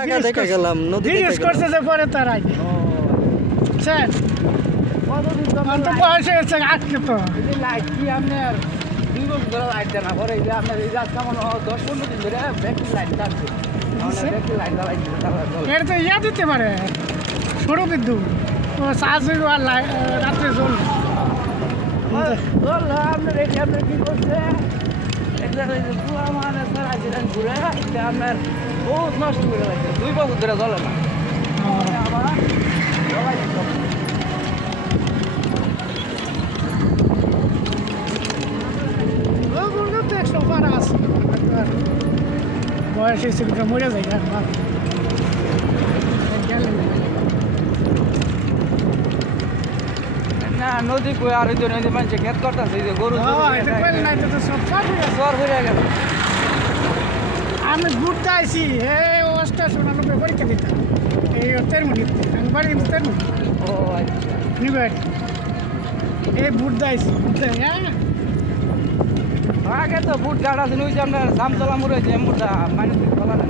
টাকা দেখে গেলাম নদী জিজ্ঞেস করছে যে পরে তার আগে স্যার আমার তো বয়স হয়েছে আটকে তো লাইট কি আপনার 2 বছর ধরে লাইট দেন না পরে এই যে আপনার এই রাস্তা মনে হয় 10-15 দিন ধরে ব্যাটারি লাইট থাকছে ব্যাটারি লাইট জ্বালাইছে এটা তো ইয়া দিতে পারে সৌর বিদ্যুৎ ও চার্জ হইব আর রাত্রে চলবে আপনার এই আপনার কি করছে এটা পুরা মানে সারা দিন ঘুরে এটা আপনার বহুত নষ্ট করে রাখছে 2 বছর ধরে চলে না আবার জ্বালাইছে তো 100 পার আছে বয়স হয়েছে কিন্তু মরে যায় না নদী কই আর ওই নদী মানুষ খেত করতেছে এই যে গরু জ্বর হয়ে গেছে আমি ঘুরতে আইসি এই 98 পরীক্ষা দিতাম এই তেরমুনিতে আমি বাড়ি কিন্তু তেরমুনি ও আচ্ছা নিবাড়ি এই ঘুরতে আইসি হ্যাঁ আগে তো বুট গাড়া আছে ওই যে আপনার জামতলা মোড়ে যে মোটা মানুষ বলা না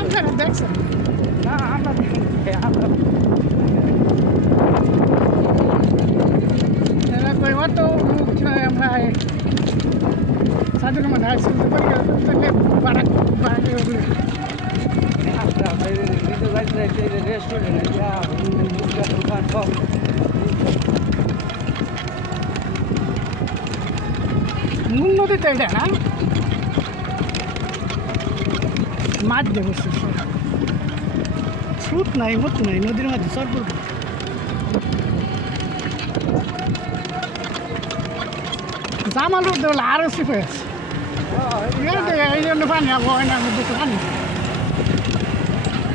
আপনারা দেখছেন না আমরা কই অত আমরা সাধু রহমান হাই স্কুল পরীক্ষা করতে বাড়াক রেস্টুরেন্ট দোকান সব নুন নদীতে এটা না মাছ দেবো স্রোত নাই মতো নাই নদীর মাঝে সর করবো জামাল রোদ দেবো আরও সিপ হয়েছে এই জন্য পানি হয় না আমি দেখতে পানি